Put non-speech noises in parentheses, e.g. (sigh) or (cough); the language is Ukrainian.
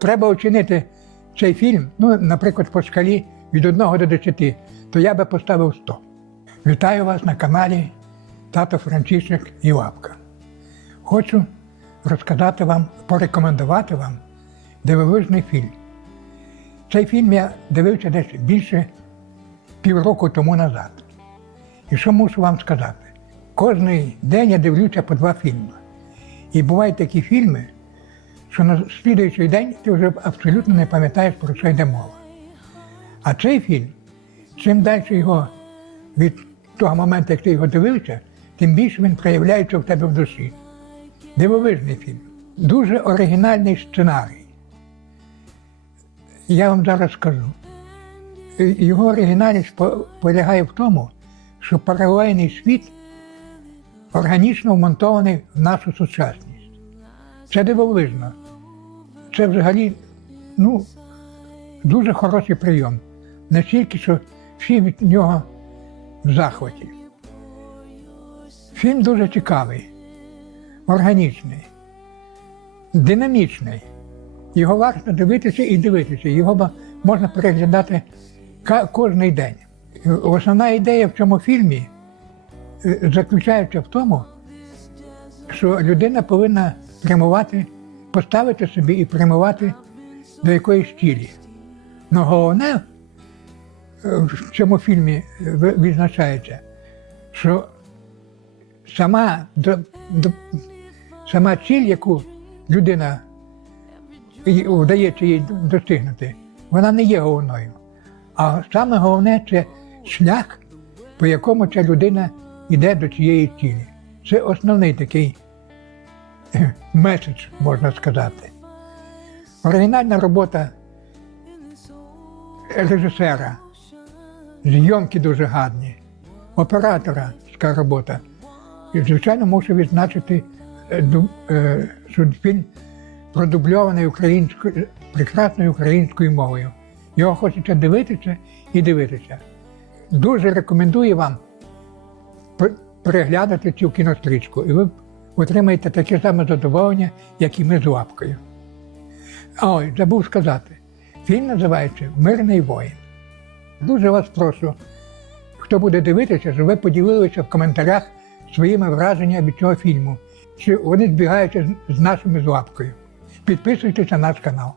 Треба оцінити цей фільм, ну, наприклад, по шкалі від 1 до 10, то я би поставив 100. Вітаю вас на каналі Тато Францішек і Лапка. Хочу розказати вам, порекомендувати вам дивовижний фільм. Цей фільм я дивився десь більше півроку тому назад. І що мушу вам сказати? Кожний день я дивлюся по два фільми. І бувають такі фільми, що на слідуючий день ти вже абсолютно не пам'ятаєш, про що йде мова. А цей фільм, чим далі його від того моменту, як ти його дивився, тим більше він проявляється в тебе в душі. Дивовижний фільм. Дуже оригінальний сценарій. Я вам зараз скажу. Його оригінальність полягає в тому, що паралельний світ органічно вмонтований в нашу сучасність. Це дивовижно. Це взагалі ну, дуже хороший прийом. Настільки, що всі від нього в захваті. Фільм дуже цікавий, органічний, динамічний. Його варто дивитися і дивитися. Його можна переглядати кожний день. Основна ідея в цьому фільмі е, заключається в тому, що людина повинна прямувати, поставити собі і прямувати до якоїсь цілі. Але головне е, в цьому фільмі е, відзначається, що сама, до, до, сама ціль, яку людина вдається їй достигнути, вона не є головною. А саме головне це шлях, по якому ця людина йде до цієї цілі. Це основний такий (coughs) меседж, можна сказати. Оригінальна робота режисера, зйомки дуже гарні, оператора така робота. І, звичайно, мушу відзначити, е, ду- е, фільм продубльований українською, прекрасною українською мовою. Його хочеться дивитися і дивитися. Дуже рекомендую вам пер- переглянути цю кінострічку, і ви отримаєте таке саме задоволення, як і ми з лапкою. А ой, забув сказати, фільм називається Мирний воїн. Дуже вас прошу, хто буде дивитися, щоб ви поділилися в коментарях своїми враженнями від цього фільму, чи вони збігаються з- нашими з лапкою. Підписуйтесь на наш канал.